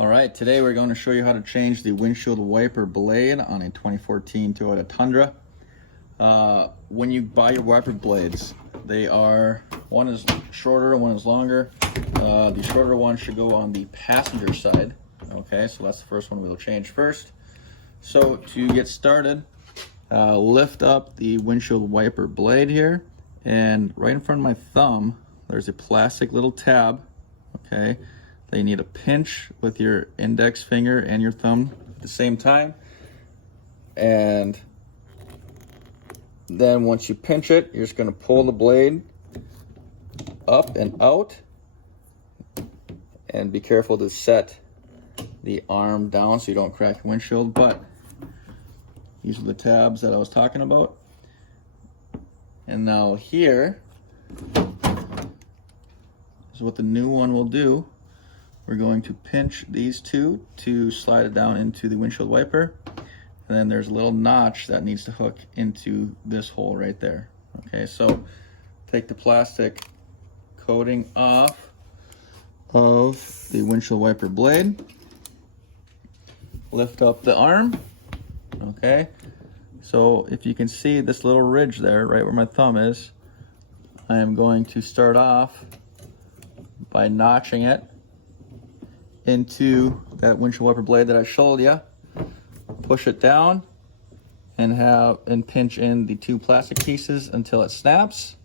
All right, today we're going to show you how to change the windshield wiper blade on a 2014 Toyota Tundra. When you buy your wiper blades, one is shorter, one is longer. The shorter one should go on the passenger side. Okay, so that's the first one we'll change first. So to get started, lift up the windshield wiper blade here, and right in front of my thumb, there's a plastic little tab, okay, that you need to pinch with your index finger and your thumb at the same time. And then once you pinch it, you're just going to pull the blade up and out, and be careful to set the arm down so you don't crack your windshield. But these are the tabs that I was talking about. And now here is what the new one will do. We're going to pinch these two to slide it down into the windshield wiper. And then there's a little notch that needs to hook into this hole right there. Okay, so take the plastic coating off of the windshield wiper blade. Lift up the arm. Okay, so if you can see this little ridge there, right where my thumb is, I am going to start off by notching it into that windshield wiper blade that I showed you. Push it down and pinch in the two plastic pieces until it snaps.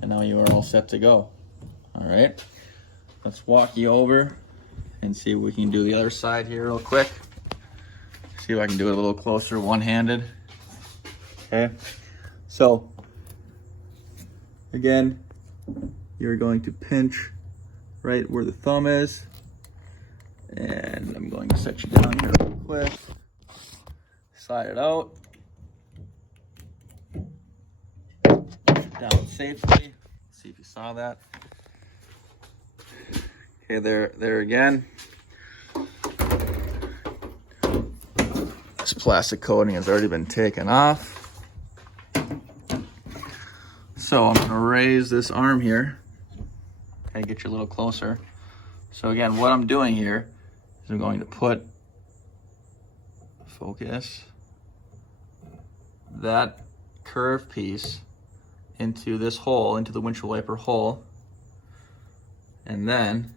And now you are all set to go. All right, let's walk you over and see if we can do the other side here real quick. See if I can do it a little closer one-handed. Okay, so again, you're going to pinch right where the thumb is, and I'm going to set you down here real quick. Slide it out. Down safely. See if you saw that. Okay, there again. This plastic coating has already been taken off. So I'm gonna raise this arm here. Okay, get you a little closer. So again, what I'm doing here is I'm going to put, focus, that curved piece into this hole, into the windshield wiper hole. And then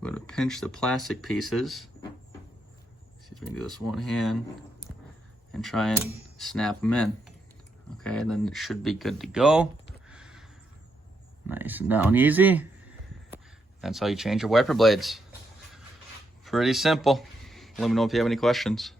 I'm going to pinch the plastic pieces. See if we can do this one hand and try and snap them in. Okay, and then it should be good to go. Nice and down easy. That's how you change your wiper blades. Pretty simple. Let me know if you have any questions.